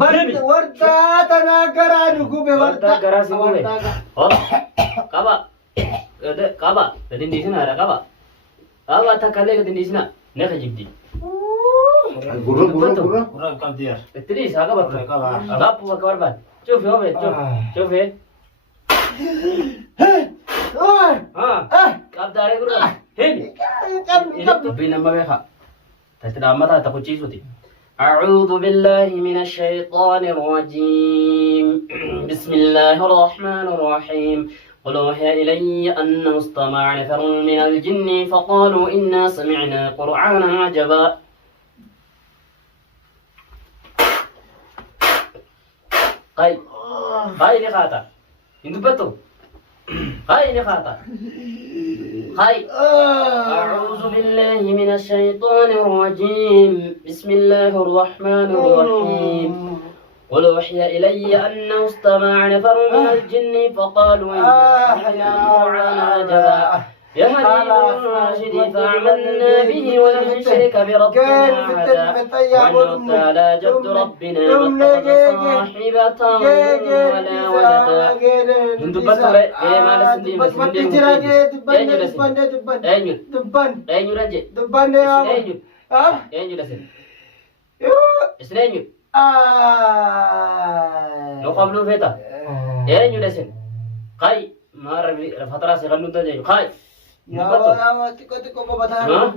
warta tanagara dugube warta gara singube oh kaba kaba gadin di sana ada kaba kaba tak kali gadin di sana nak jibdi gurur kam diar Tiri saga betul agak puas kabar ban coba coba kab dari guru ini tuh bina mereka tapi nama tak takut cisu ti أعوذ بالله من الشيطان الرجيم بسم الله الرحمن الرحيم قل أوحي إلي أنه استمع نفر من الجن فقالوا إنا سمعنا قرآنا عجبا Hai ini kata. Itu betul. Hai ini kata. Hai. A'udzu billahi minasyaitonir rajim. Bismillahirrahmanirrahim. قل أوحي إلي أنه استمع نفر من الجن فقالوا إنا سمعنا قرآنا عجبا يهدي للرشد فآمنا به ولن نشرك بربنا أحدا ونعطى على جد ربنا واتخذ صاحبة ولا ولدا هندو بطورة مالا سندي مسندي لو قبلوا فيتا ايه يدسن قاي ما فترة سيغلون تجي قاي Ya, tiko komatana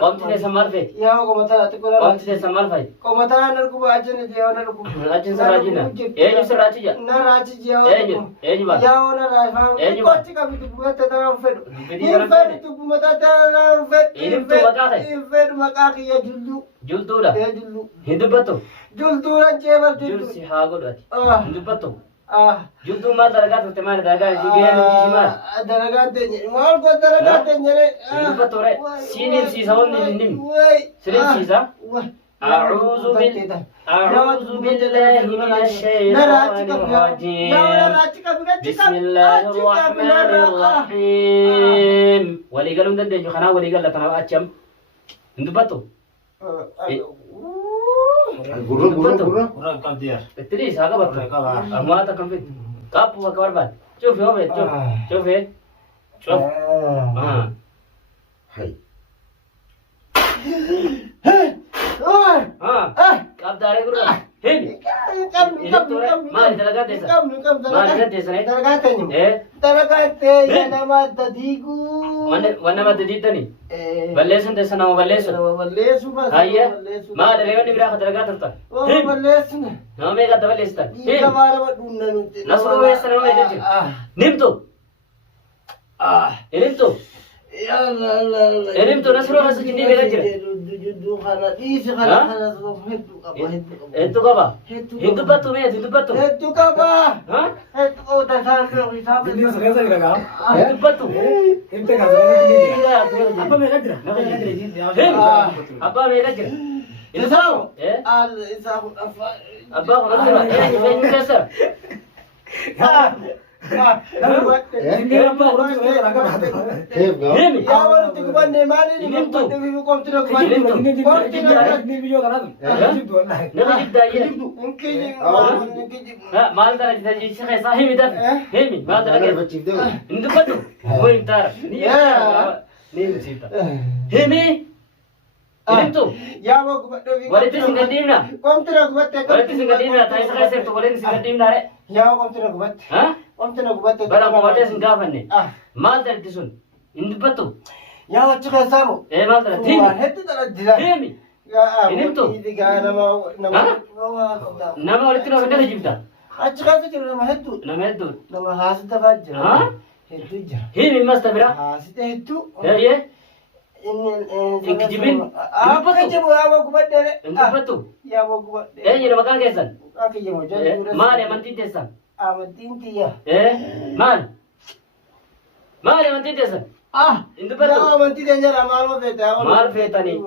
Kom tidak samar fe. Ya, komatana tiko na. Kom tidak samar fe. Komatana nar ko ajan ni ya nar ko. Ajan saraji na. Ju saraji ya. Na raji ya. Ju ba. Ya na rafa. Ko tika bi tu mata ta fe. Fe tu mata ta fe. Ini tu maka fe. Fe maka ya jullu. Jultu da. Ya jullu. Hindu betul. Jultu ran cebar Jul jullu. si hago da. Hindu betul. Jultu mal daraga tu temar daraga jigen jismal. Daraga te mal ko daraga te nyere. Hindu betul re. Sinin si sawon nim. Sinin si sa. أعوذ بالله من الشيطان الرجيم بسم الله الرحمن الرحيم ولي قالوا ندن جو خنا ولي قال لتنا أجم هندو باتو gurur kam diar تري ساقا باتو أما تا كم في كاب وكبر بات شوف يوم شوف hai كاب داري guru هني ما دلقات ديسا ما دلقات ديسا نه Daragate ya nama tadiku. Mana mata di tani? Balesun desa nama balesun. Balesu mas. Ayah, ma ada lewat ni berapa daraga terta? Oh balesu. Nama mereka tak bales tak? Ika mara badunna nuti. Nasru wes nama mereka tu. Nim tu. Nim tu. Ya Allah. Nim tu nasru masuk jadi mereka je. Judu khana isi khana so hetu kaba. Itu kaba. Hindu batu me, hindu batu. Hetu kaba. Hah? Hetu oh dasar lo hisab. Ini sengaja kira-kira. Hindu batu. Inte kasih ini. Apa mereka je? Apa mereka je? Itu tahu? Al isab apa? Apa orang tu? Ini dasar. Ini apa orang tu yang agak ada. Ini. Ya orang tu kuban ni mana ni? Ini tu. Ini kom tu kuban. Ini video kan ada. Ini tu lah. Nama kita ini. Mungkin Mal dah jadi saya sahih midan. Hemi, mal dah lagi. Hindu batu. Oh intar. Ni cerita. Hemi. Ini tu. ya mau kubat. Walid singgah dimna. Kom tu kubat. Walid singgah dimna. Tadi saya tu walid singgah dimna re. Ya kom tu kubat. Hah? Kom tu kubat. Bala kubatnya singgah apa ni? Mal dah disun. Hindu batu. Ya wacce ka samu. Mal dah. Hemi. Hetu dah jira. Hemi. Ya Ini tu. Ini kan nama. Nama walid tu nama dah jibda. Acca ka tu nama hetu. Nama itu. Nama hasita ka jira. Hah? Hetu jira. Hemi mas tabira. Hasita hetu. Ya. Ini Ikijibin. apa kejibu apa kubat dere? Hindu batu. Ya mau kubat. Ini nama kan kesan. Aki jemu jadi. Mal yang manti tesan. Amatinti ya. Mal. Mal yang manti tesan. Hindu batu. Ya amanti dan jara mal mau beta. Mal feta ni.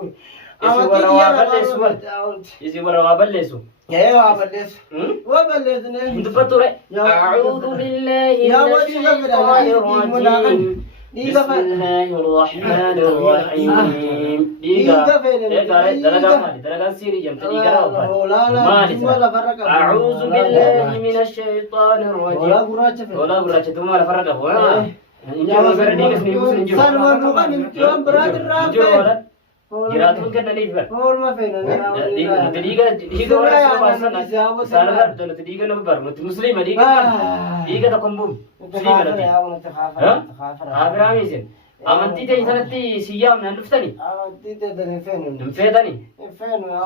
Isi warawa balle suwar. Isi warawa balle su. Ya waballes. Waballes ne. Hindu batu re. A'udhu billahi minash shaitanir rajim. بسم الله الرحمن الرحيم ديغا دلغا سيري جمت ديغا أعوذ بالله من الشيطان الرجيم ولا قرأت ثم لا فرق jiraatun kan nani bar diga wala basana salar to diga no bar muslim diga ta kumbum muslim nati abramisin amanti te sanatti siyam nan luftani amanti te dane fenu fedani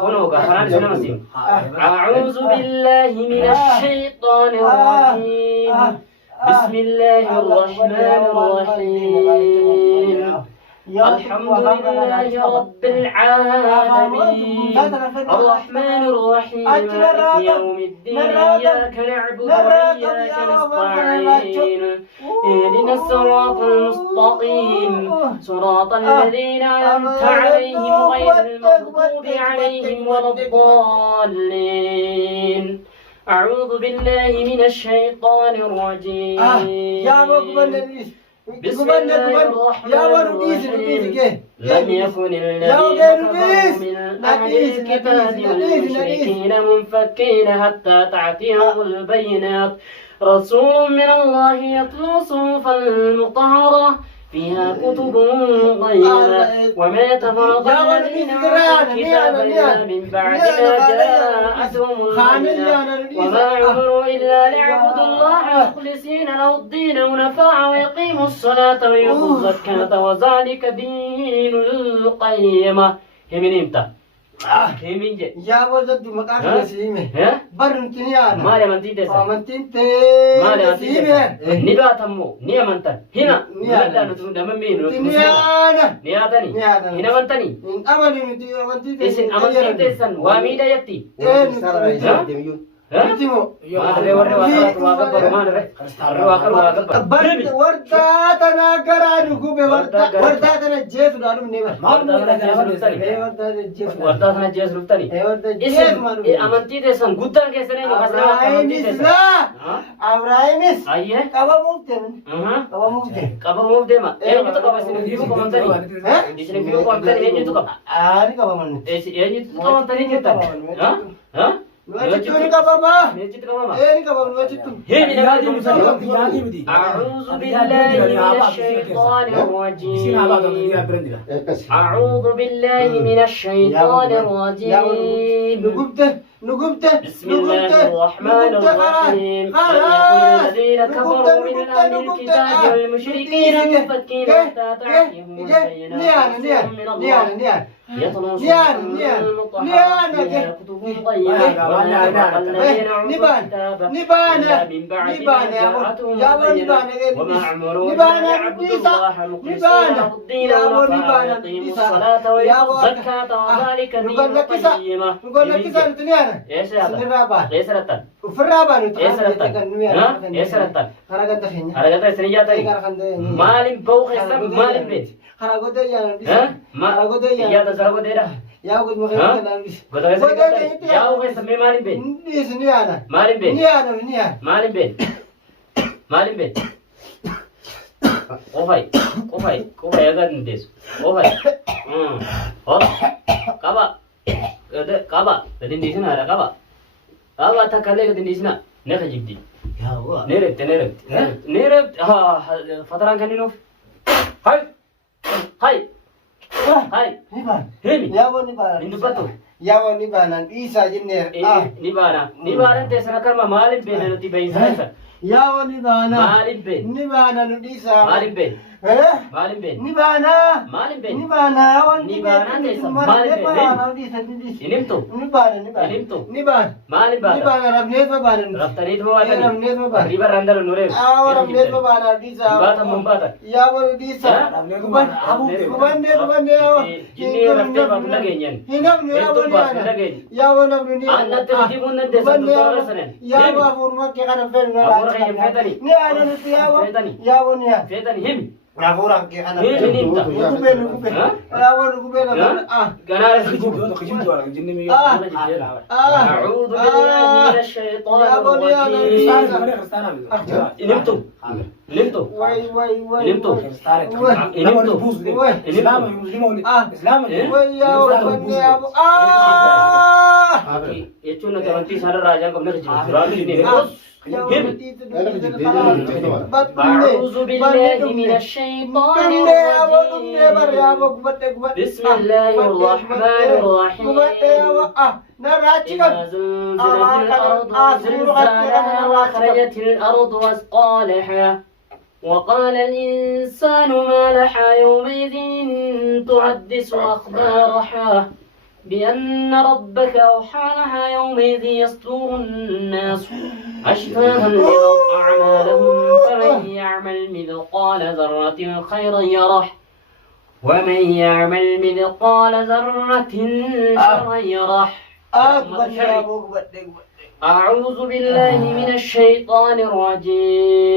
kono ga hanan sana masim a'udhu billahi minash shaitanir rajim bismillahir rahmanir rahim الحمد لله رب العالمين الرحمن الرحيم مالك يوم الدين إياك نعبد وإياك نستعين اهدنا الصراط المستقيم صراط الذين أنعمت عليهم غير المغضوب عليهم ولا الضالين أعوذ بالله من الشيطان الرجيم بسم الله الرحمن الرحيم لم يكن الذين كفروا من أهل الكتاب والمشركين منفكين حتى تأتيهم البينات رسول من الله يتلو صحفا مطهرة فيها كتب قيمة وما تفرق الذين أوتوا الكتاب إلا من بعد ما جاءتهم البينات وما أمروا إلا ليعبدوا الله مخلصين له الدين حنفاء ويقيموا الصلاة ويؤتوا الزكاة وذلك دين القيمة هم من إمتى؟ هم جه يا ولد مكان سيمه برنتني أنا ما له من تيجي من تيجي ما له من تيجي نبأ تمو نيا من تن هنا لا نتون دم مين نيا تاني هنا من تاني أماني من تيجي إسن أمان تيجي سن واميدا يتي Ini ka baba? Ini ka baba? أعوذ بالله من الشيطان الرجيم أعوذ بالله من الشيطان الرجيم بسم الله الرحمن الرحيم الذين كفروا من أهل الكتاب والمشركين منفكين حتى تأتيهم البينات من الله يتلو صحفا مطهرة فيها كتب قيمة وما تفرق الذين أوتوا الكتاب إلا من بعد ما جاءتهم البينات وما أمروا إلا ليعبدوا الله مخلصين له الدين حنفاء ويقيموا الصلاة ويؤتوا الزكاة وذلك دين القيمة إيش هذا؟ إيش رتن؟ إيش رتن؟ إيش رتن؟ حركة سريعة مالين بوخ سب مالين بيت ما يا تزرع ده يا قد مخيم يا هو سب مالين بيت مالين بيت مالين بيت مالين بيت كوفاي أقدر نديس كوفاي هو كابا تدين ديسنا هذا كابا تكلم تدين ديسنا نخجيب دي نيرت فترة كان ينوف هاي هيمي نندبتو nibanan isa jinner nibana tesana karma malin be nanti be isa yawo nibana malin be nibana isa malin be malin be nibana wan nibana tesa malin be inimto nibana malin ba rabnet babana raftani to riba randal nure rabnet babana disa bata mumbata yawo disa kuban jinni rafte ba lagenyen yawo nabni anna te dimun de santo sanen yawo afurma ke kana felna ni ana ni yawo ni fetani him Ravuran ke kana nimta nukube yawo nukube ganara أعوذ بالله من الشيطان الرجيم نمتم نمتوا وي نمتوا Tarik. Wah. Nama ni bus dia. Wah. Islam ni Muslim ni. Islam ni. ويا وطني ابو يجون كمانتي سر راجا كم نرجع راجي نيم أعوذ بالله من الشيطان الرجيم بسم الله الرحمن الرحيم إذا زلزلت الأرض زلزالها وأخرجت الأرض أثقالها وقال الإنسان ما لها يومئذ تحدث أخبارها بأن ربك أوحى لها يومئذ يصدر الناس أشفاها ليروا أعمالهم فمن يعمل مثقال ذرة خيرا يره ومن يعمل مثقال ذرة شرا يره أعوذ بالله من الشيطان الرجيم